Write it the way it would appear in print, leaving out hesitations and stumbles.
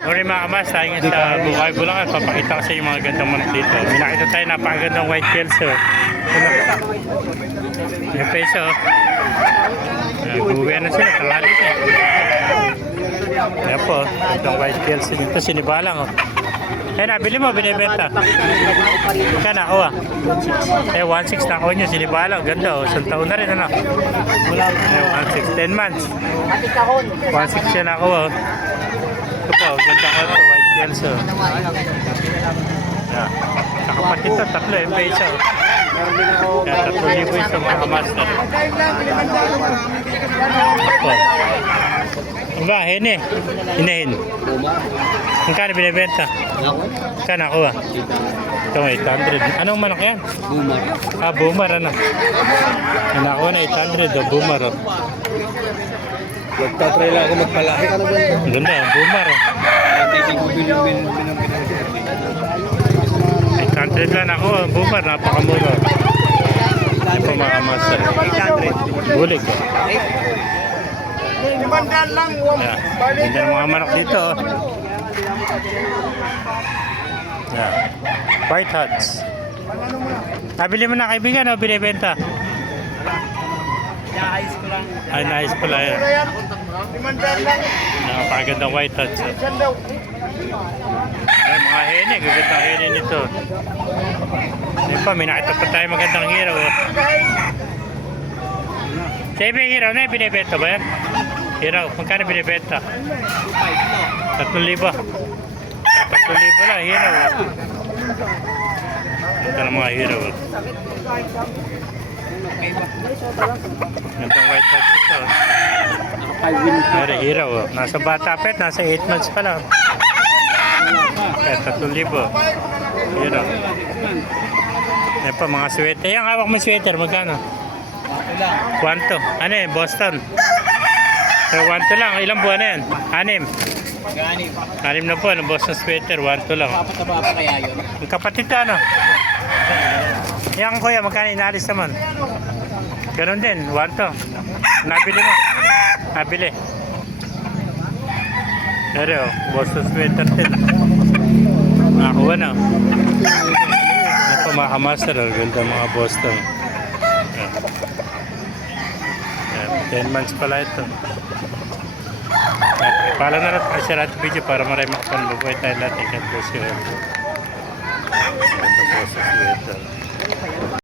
Sorry mga kamas, tayo nga sa Bukay Bulacan, papakita ko sa inyo mga gandang manok dito. May nakita tayo napakagandang white Kelso. Yung peso. Guwi na sila, tanghali na. Ayan po, itong white Kelso dito, sinibalang oh. Eh, nabili mo, binibenta. Ka nakuha. Eh, 1.6 nakuha nyo, sinibalang. Ganda oh, isang taon na rin ano. Eh, 1.6, 10 months. 1.6 siya nakuha oh. Ito po, ganda ko ito, white Kelso. Yeah. Kakapatid ito, tatlo yung peso. Kaya 3,000 yung sa mga master. Ito. Ang ba, hene? Hinahin. Ang kano binibenta? Kano nakuha? Ito, 800. Anong manok yan? Boomer. Ah, boomer ano? Ang nakuha na 800 o boomer o. Magtatry lang ako magpalahi. Ang ganda, ang boomer o. Hindi ko bilhin. 800 lang ako, ang boomer, napakamura. Hindi po mga master. 800. Bulig o. Limandaan lang. Yeah. Hindi na mga manok dito o. Yeah. White Hats. Nabili mo na kaibigan o binibenta? Ayos ko lang. Ay, nice pala yan. Limandaan lang. Napakagandang White Hats. Ay, mga hene, gagandang hene nito. Ayun pa, may nakita pa tayo magandang hiraw. Oh. Sabi yung hiraw na, binibenta ba yan? Hiraw, magkano binibenta? 3,000. 3,000 lang, hiraw. Oh. Ito na mga hiraw. Oh. Gandang White Hats ito. Pero hiraw. Oh. Nasa bata pet, nasa 8 months pa lang. Kaya 3,000. Hiraw. Yan pa mga sweater. Yan, hawak mo sweater. Magkano? Kwanto? Ano eh? Boston? Kwanto lang. Ilang buwan na yan? 6. 6 na po. Ano? Boston sweater. Kwanto lang. Papataba pa kaya yun? Ang kapatid ka ano? Yan kuya. Magkano inalis naman? Ganon din. Kwanto. Nabili mo? Nabili. Pero Boston sweater din. Nakakuha na. Ito mga kamaster, ganda mga Boston. 10 months pala ito. Pala na rin kasi lahat video para marami makapanlubuhay tayo lahat. God bless you. Ito Boston sweater.